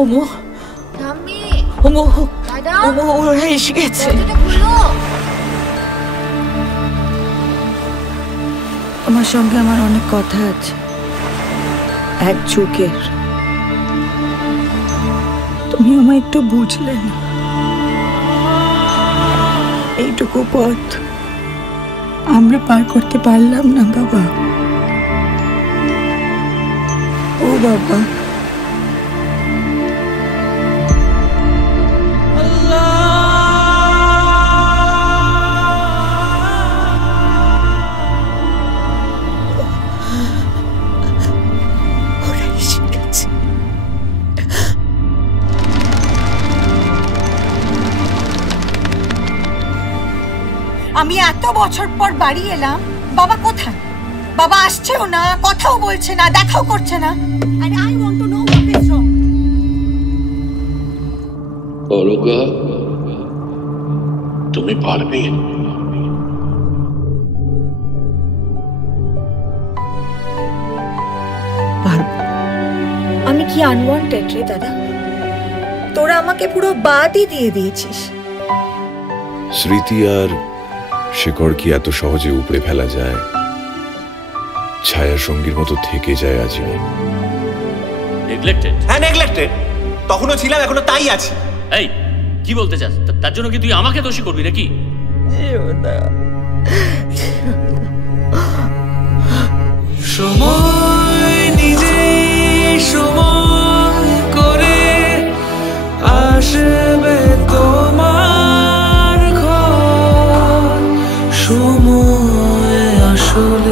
어머, 담미. 어머, দাদা, 어머, ওরা এসে গেছে। দরজাটা খুলো। আমার সঙ্গে আমার অনেক কথা আছে, এক যুগের। তুমি আমায় একটু বুঝলে না। এইটুকু পথ আমরা পার করতে পারলাম না বাবা। ও বাবা, আমি এত বছর পর বাড়ি এলাম, বাবা কোথায়? বাবা আসছেও না, কথাও বলছে না, দেখাও করছে না। And I want to know what is wrong. Alka, তুমি পারবে? আমি কি আনওয়ান্টেড রে দাদা? তোরা আমাকে পুরো বাদই দিয়ে দিয়েছিস। স্মৃতি আর শিকড় কি এত সহজে উপড়ে ফেলা যায়? ছায়া সঙ্গীর মতো থেকে যায় আজীবন। নেগলেক্টেড? হ্যাঁ নেগলেক্টেড, তখনও ছিলাম, এখনো তাই আছি। এই কি বলতে চাস? তার জন্য কি তুই আমাকে দোষী করবি নাকি? সময় নিজে সময় করে আসবে তোমার ঘর। সময় আসলে